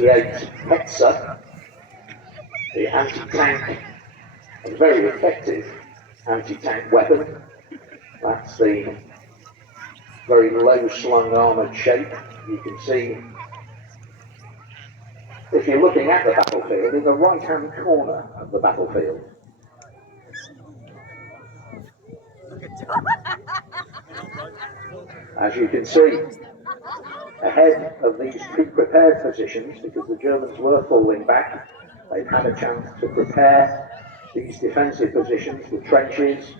238 Hetzer, the anti-tank, a very effective anti-tank weapon. That's the very low slung armoured shape. You can see, if you're looking at the battlefield, in the right hand corner of the battlefield. As you can see, ahead of these pre-prepared positions, because the Germans were falling back, they've had a chance to prepare these defensive positions, the trenches,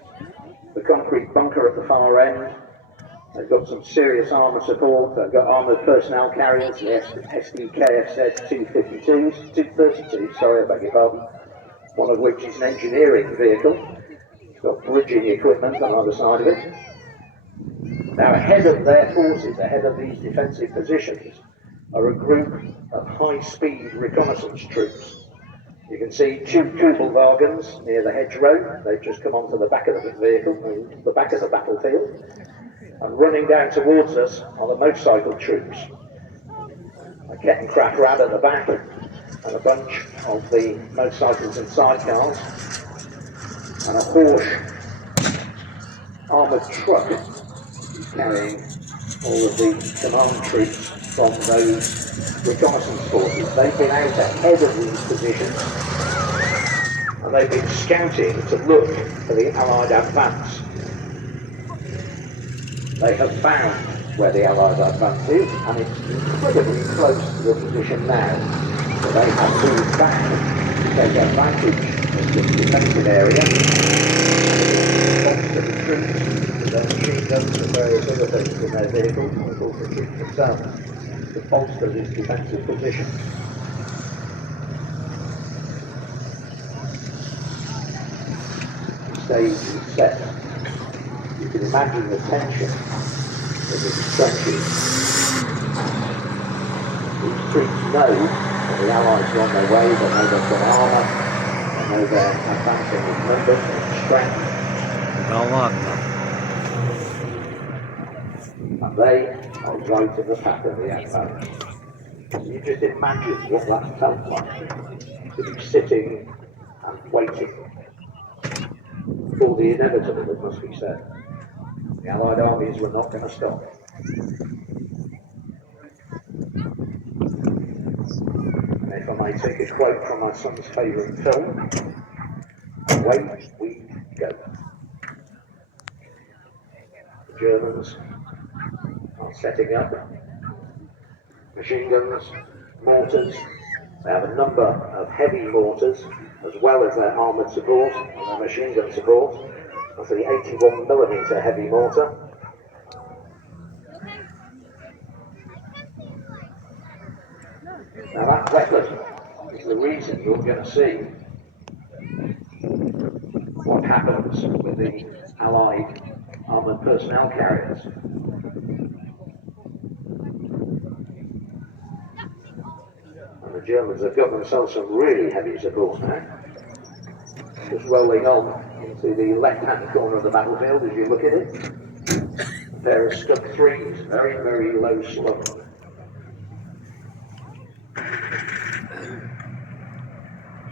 the concrete bunker at the far end. They've got some serious armour support. They've got armoured personnel carriers, the SDKFZ 232s, sorry, I beg your pardon, one of which is an engineering vehicle. It's got bridging equipment on either side of it. Now, ahead of their forces, ahead of these defensive positions, are a group of high-speed reconnaissance troops. You can see two Kubelwagens near the hedgerow. They've just come onto the back of the vehicle, the back of the battlefield. And running down towards us are the motorcycle troops. A Kettenkraft Rad at the back, and a bunch of the motorcycles and sidecars, and a Horsch armoured truck carrying all of the command troops from those reconnaissance forces. They've been out ahead of these positions, and they've been scouting to look for the Allied advance. They have found where the Allied advance is, and it's incredibly close to the position now. So they have moved back to take advantage of this defensive area. Bolster the troops with their machine guns and various other things in their vehicles, and of course the troops themselves, to bolster this defensive position. The stage is set. You can imagine the tension in these trenches. These troops know that the Allies are on their way, they know they've got armour, they know they're advancing in numbers and strength. And they are right in the path of the advance. So you just imagine what that felt like, to be sitting and waiting for the inevitable, it must be said. The Allied armies were not going to stop. And if I may take a quote from my son's favourite film, away we go. The Germans are setting up machine guns, mortars. They have a number of heavy mortars, as well as their armoured support and their machine gun support. That's the 81mm heavy mortar. Now that weapon is the reason you're going to see what happens with the Allied armoured personnel carriers. And the Germans have got themselves some really heavy support now. Just rolling on into the left-hand corner of the battlefield as you look at it. There are Stuck 3s, very, very low slung.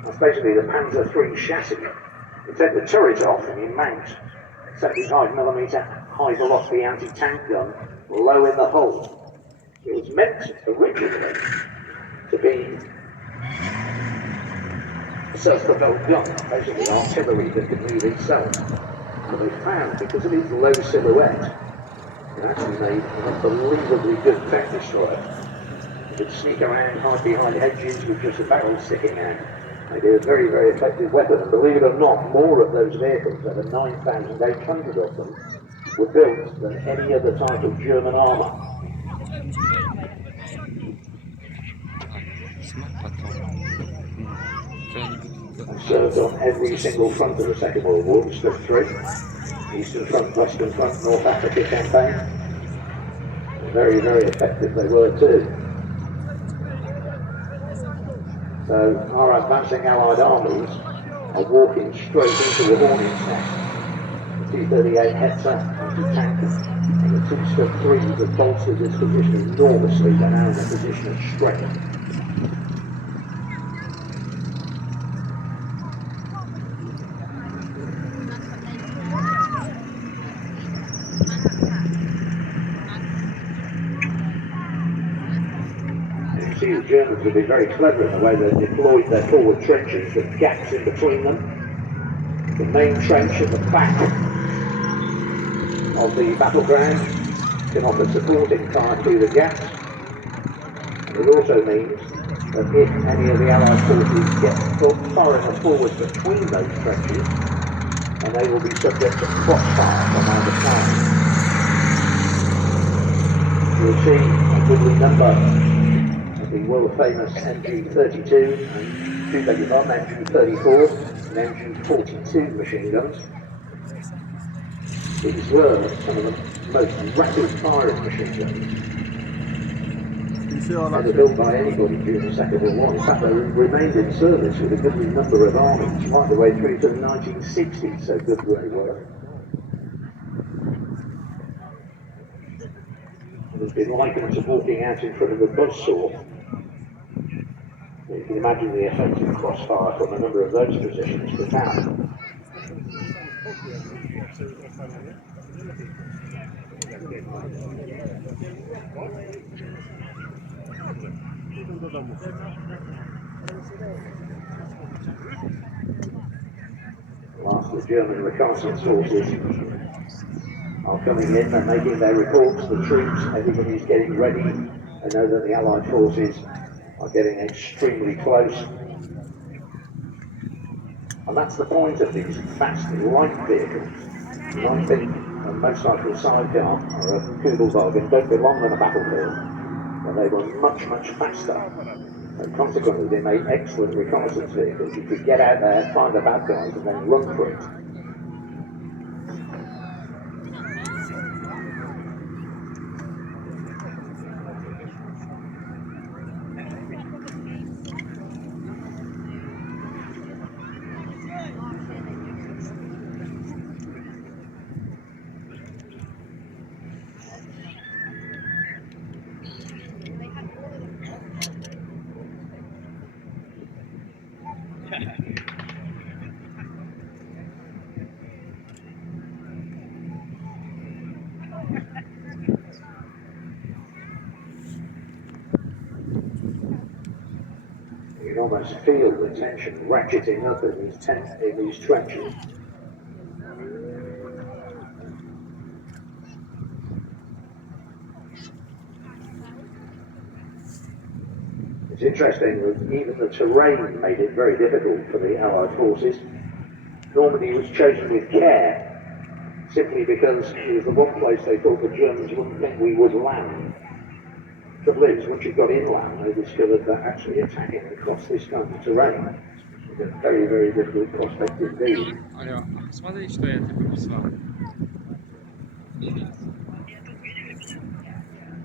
That's basically the Panzer III chassis. You take the turret off and you mount 75mm high-velocity anti-tank gun low in the hull. It was meant originally to be a self-propelled gun, basically artillery that could move itself. But they found, because of its low silhouette, it actually made an unbelievably good tank destroyer. It could sneak around, hide behind hedges with just a barrel sticking out. They did a very, very effective weapon, and believe it or not, more of those vehicles, over 9,800 of them, were built than any other type of German armour. And served on every single front of the Second World War, the Stuck 3, Eastern Front, Western Front, North Africa campaign. Very, very effective they were too. So our advancing Allied armies are walking straight into the Hornet's nest. The T-38 Hetzer anti-tank and the two Stuck 3s have bolstered this position enormously. They're now in a position of strength. Germans have been very clever in the way they've deployed their forward trenches with gaps in between them. The main trench at the back of the battleground can offer supporting fire through the gaps. It also means that if any of the Allied forces get far enough forward between those trenches, then they will be subject to crossfire from either side. You'll see a goodly number of the world famous MG-32 and MG-34 and MG-42 machine guns. These were some of the most rapid firing machine guns ever built by anybody during the Second World War. In fact, they remained in service with a goodly number of armies right the way through to the 1960s, so good they were. It's been likened to walking out in front of a buzzsaw. You can imagine the effect of crossfire from a number of those positions could have. Whilst the German reconnaissance forces are coming in and making their reports, the troops, everybody's getting ready. They know that the Allied forces are getting extremely close. And that's the point of these fast, light vehicles. And I think a motorcycle sidecar or a Poodle bargain don't belong on a battlefield. And they were much, much faster. And consequently, they made excellent reconnaissance vehicles. You could get out there, find the bad guys, and then run for it. You can almost feel the tension ratcheting up in these trenches. It's interesting that even the terrain made it very difficult for the Allied forces. Normandy was chosen with care, simply because it was the one place they thought the Germans wouldn't think we would land. The trouble is, once you got inland, they discovered that actually attacking across this kind of terrain is a very, very difficult prospect indeed. Алло, смотри, что я тебе прислал.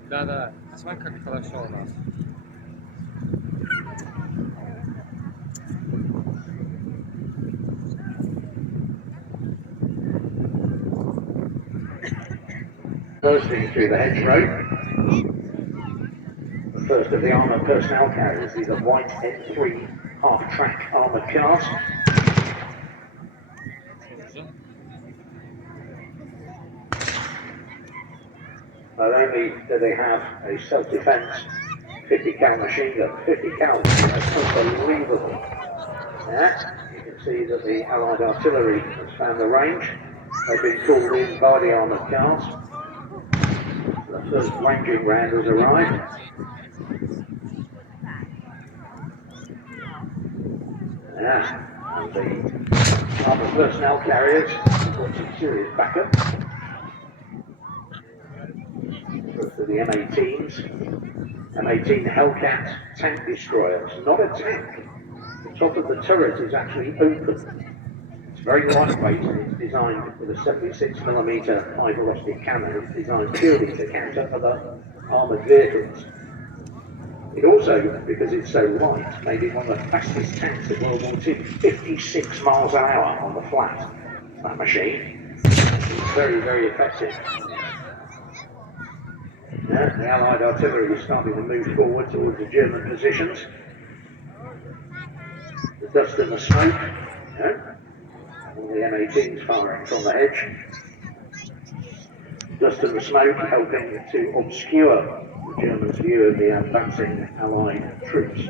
Да, смотри, как хорошо у нас. Bursting through the hedgerow. The first of the armoured personnel carriers, these are white N3 half-track armoured cars. Not only do they have a self-defense 50 cal machine gun, 50 cal, that's unbelievable. Yeah, you can see that the Allied artillery has found the range. They've been called in by the armoured cars. The first ranging round has arrived. Yeah, and the armoured personnel carriers have got some serious backup. First of the M18s, M18 Hellcat tank destroyers, not a tank. The top of the turret is actually open. It's very lightweight and it's designed with a 76mm high velocity cannon. It's designed purely to counter other armoured vehicles. It also, because it's so light, made it one of the fastest tanks of World War II, 56 miles an hour on the flat, that machine. It's very, very effective. Yeah, the Allied artillery is starting to move forward towards the German positions. The dust and the smoke, all the M18s firing from the hedge. Dust and the smoke helping to obscure the Germans' view of the advancing Allied troops.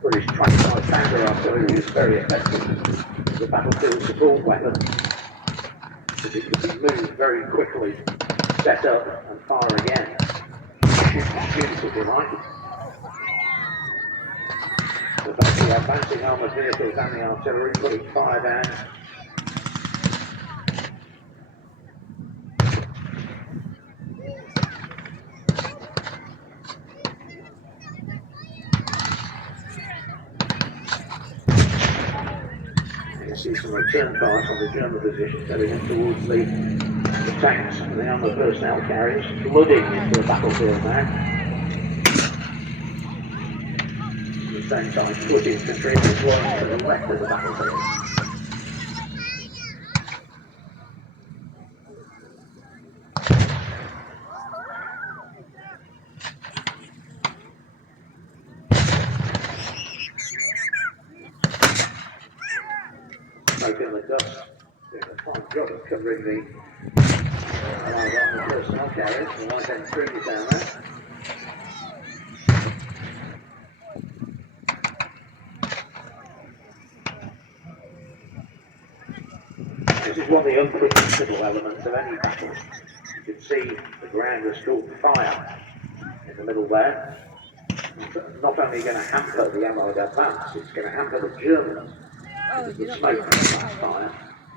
British 25 pounder artillery is very effective as a battlefield support weapon, because it can be moved very quickly, set up and fire again. Shoot if you like. The advancing armoured vehicles and the artillery putting fire down. You see some return fire from the German positions heading in towards the tanks and the armoured personnel carriers, flooding into the battlefield now. At the same time, foot infantry is flying to the left of the battlefield. Smoke in the dust, doing a fine job of covering the Allied armoured personnel carriers. The light end trees down there. This is one of the unpredictable elements of any battle. You can see the ground has caught fire in the middle there. It's not only going to hamper the Allied advance, it's going to hamper the Germans. The smoke from that fire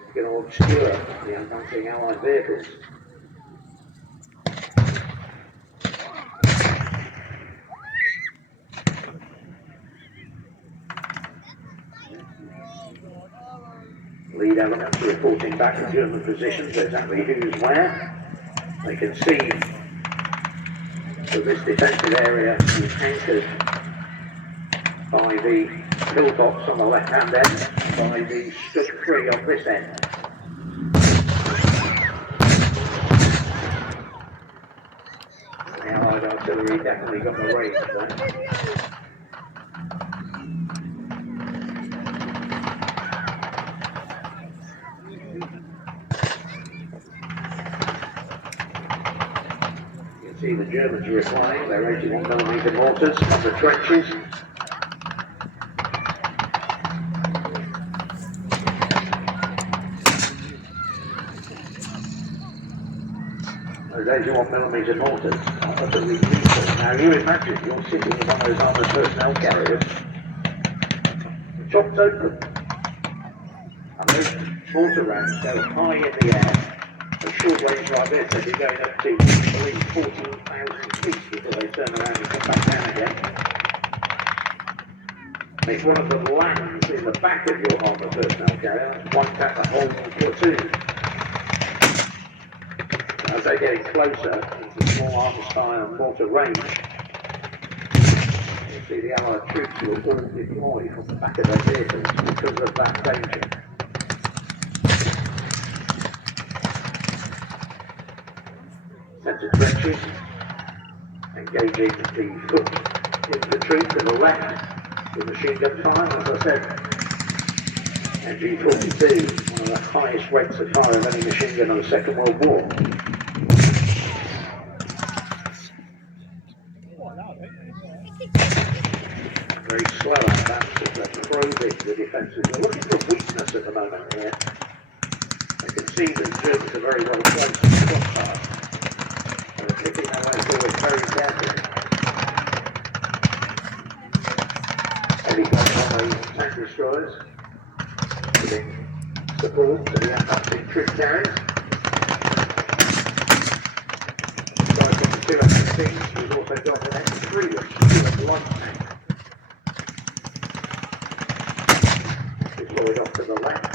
is going to obscure the advancing Allied vehicles. Lead elements reporting back to German positions exactly who's where. They can see that this defensive area is anchored by the pillbox on the left-hand end, by the stud tree on this end. The Allied artillery definitely got the range there. See the Germans replying their 81mm mortars from the trenches. Those 81mm mortars are utterly lethal. Now you imagine you're sitting in one of those armoured personnel carriers, chopped open, and those mortar rounds go high in the air. A short range like this, they'd be going up to, I believe, 14,000 feet before they turn around and come back down again. If one of them lands in the back of your armoured personnel carrier, wipes out the whole platoon. As they're getting closer into small arms fire and mortar range, you see the Allied troops will all deploy from the back of their vehicles because of that danger. Centre trenches, engaging the foot infantry to the left with machine gun fire. As I said, MG-42, one of the highest rates of fire of any machine gun of the Second World War. Very slow advance as they're probing the defences. They're looking for weakness at the moment here. They can see that the Germans are very well placed in the crossfire. Picking their way forward very carefully. Heavy guns on the tank destroyers, giving support to the advancing troop carriers. Aside from the two F-16s, we've also got an X3, which is a light tank. Deployed off to the left,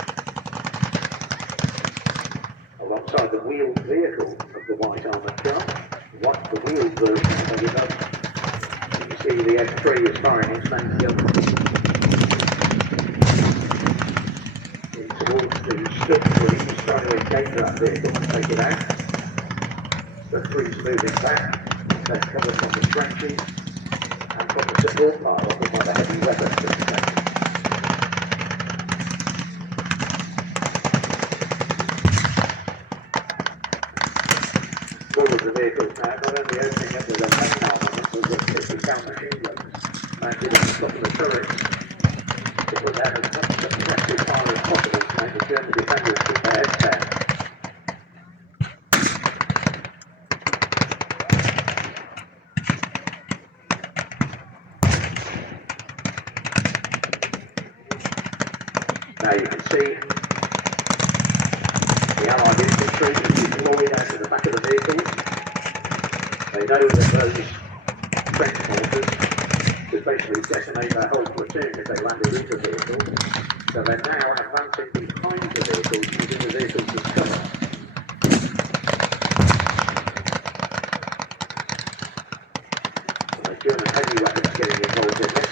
alongside the wheeled vehicle of the white armoured car. The wheeled version of the gun. You see the F3 is firing its main gun in towards the stud tree. He's trying to engage that vehicle and take it out. The 3's moving back, they're covered from the trenches, and from the support pile of the heavy weapons system. All of the vehicles now not only opening up with a main armament, but with 50-cal machine guns mounted on the top of the turrets to put down as much suppressive fire as possible to make the German defenders keep their heads down. Now you can see the Allied infantry deployed out to the back of the vehicles. They know that those trench mortars could basically decimate their whole platoon if they landed into the vehicle. So they're now advancing behind the vehicles, using the vehicles as cover. And the German heavy weapons getting involved in this.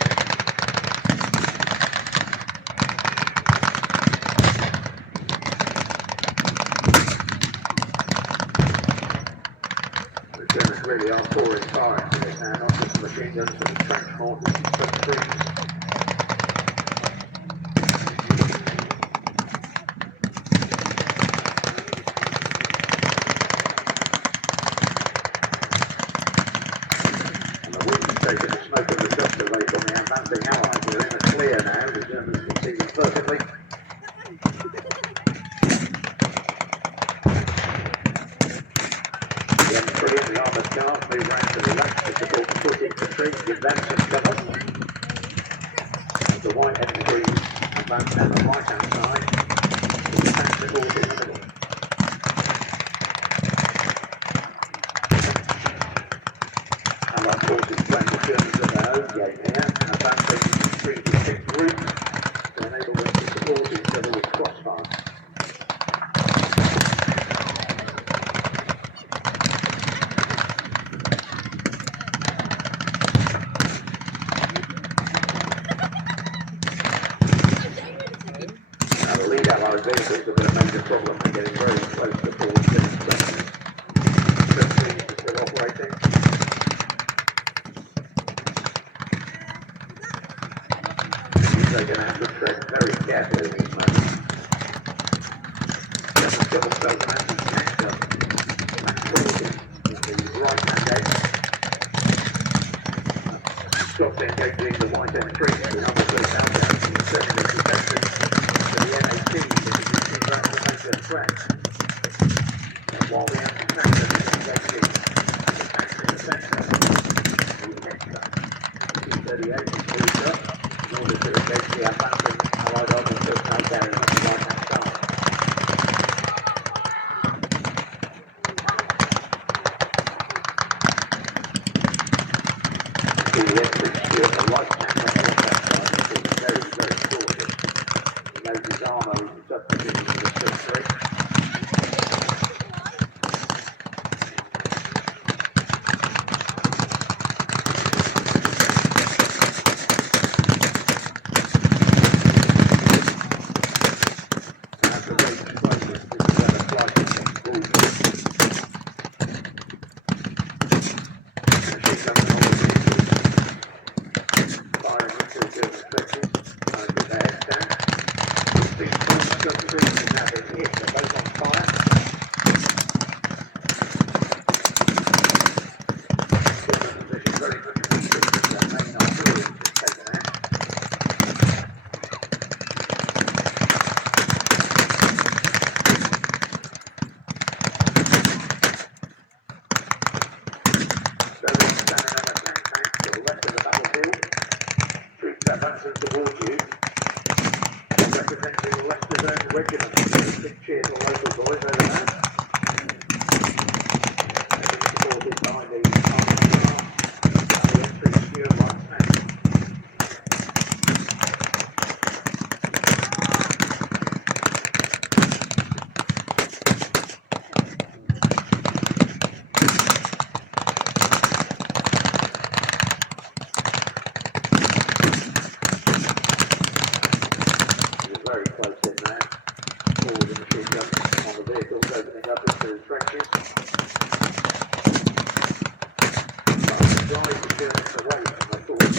Really are pouring fire into this now, not just machine guns, but trench mortars and submarines. And the wind's taking the smoke and the dust away from the advancing Allies. We're in the clear now, the Germans can see them perfectly. The M3 and the armoured cars move round to the left to support the foot infantry, give them some cover. As the white infantry advance down the right hand side, with the tank support in the middle. Allied forces playing the Germans at their own game here, advancing in 3 distinct groups to enable them to support each other with crossfire. Allied vehicles have been a major problem. They're getting very close to full speed. Submarines are still operating. They're going to have to tread very carefully in these moments. Germans got themselves an anti-tank gun. That's cruelty in the right-hand gate. Scots engaging the white M3 with other Southbound in searching of protection. The M18 is introducing that to make a threat. And while the anti-tank gun is engaging the tanks in the centre, the next T-38 is moved up in order to engage the advancing Allied army personnel down on the right-hand side. The infantry on the right-hand side on the left side is being very, very cautious. He knows his armour is in substitution for the submarine. And as the race closes, this is where the flight is being pulled. Machine guns and all the vehicles firing into the German trenches, trying to get their heads down. These big submarines have now been hit, they're both on fire. German position very much weakened as their main artillery is taken out. So they're standing on a tank to the left of the battlefield. Troops advancing towards you, representing Leicester's own regiment. Big cheers to local boys over there. They're being supported by the army car and the M3 Stuart Light tank. Very close in there. All the machine guns on the vehicles opening up into the trenches. Trying to drive the Germans away from the forward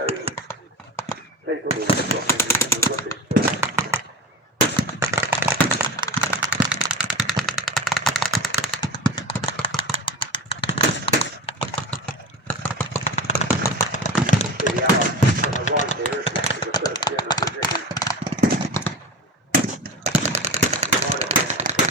very capable of dropping into the roughest terrain. The Allies on the right here is next to the first German position. Right at the end of the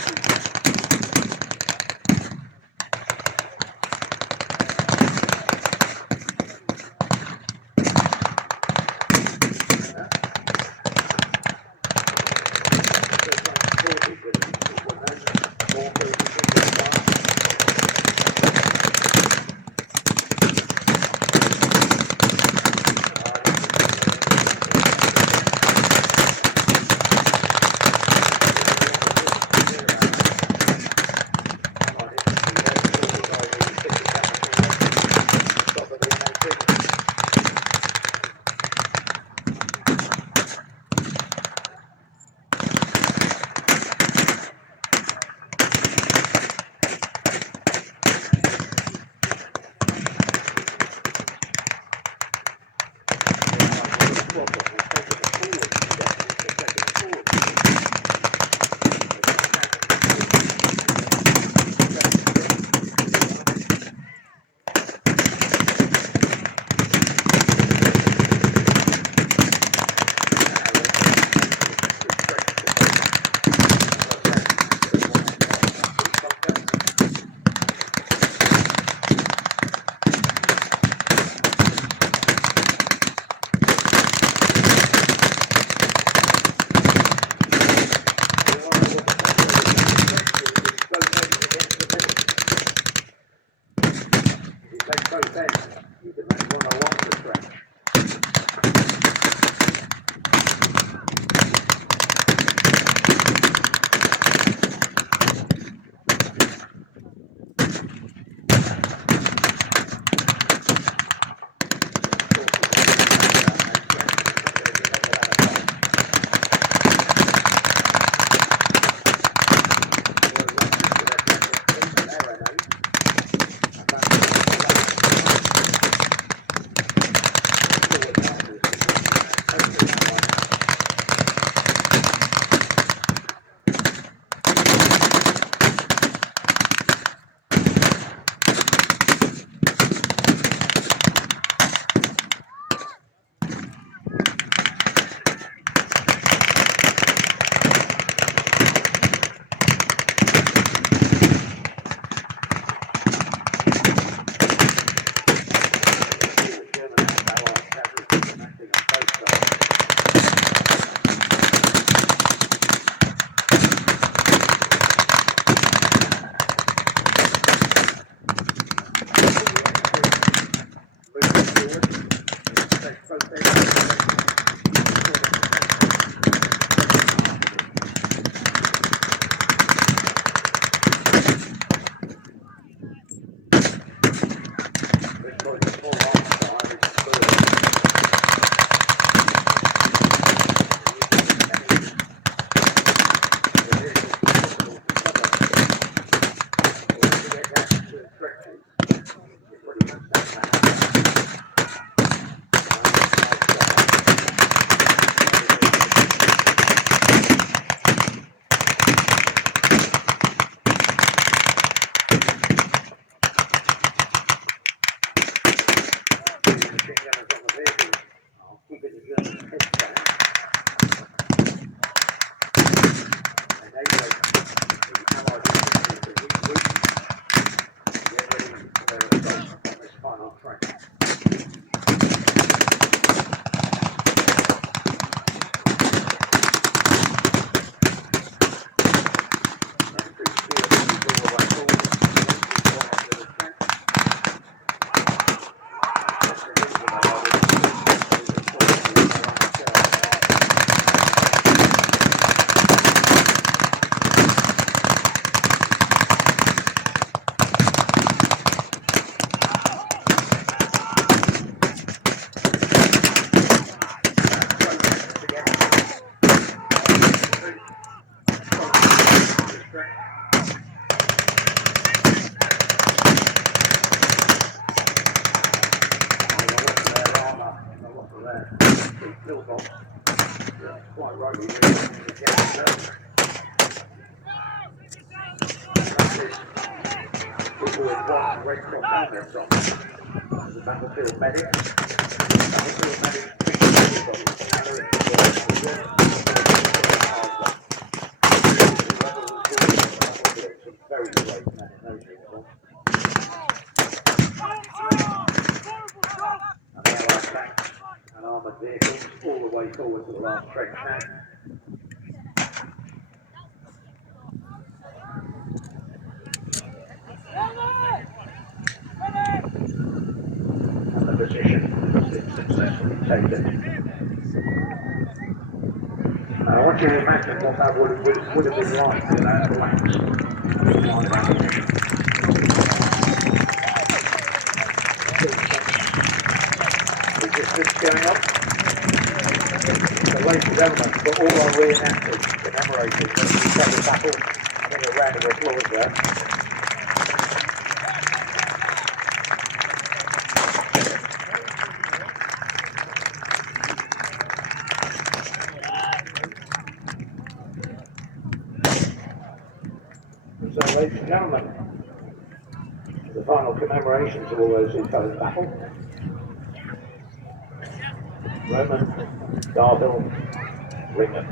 there. It's still got quite rightly the people with one red cross helmets on. The battlefield medic. Battlefield medic. Very great men in those uniforms. And the Allied tanks and armoured vehicles all the way forward to the last trench now. And the position has been successfully taken. I want you to imagine what that would have been like with that collapse. Resistance going on. So ladies and gentlemen, for all our reenactors commemorating the second battle, I think a round of applause there. So ladies and gentlemen, the final commemorations of all those who fell in battle. Roman, Darville, Ringham.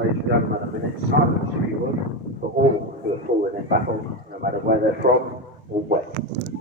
Ladies and gentlemen, a minute's silence, if you would, for all who have fallen in battle, no matter where they're from or when.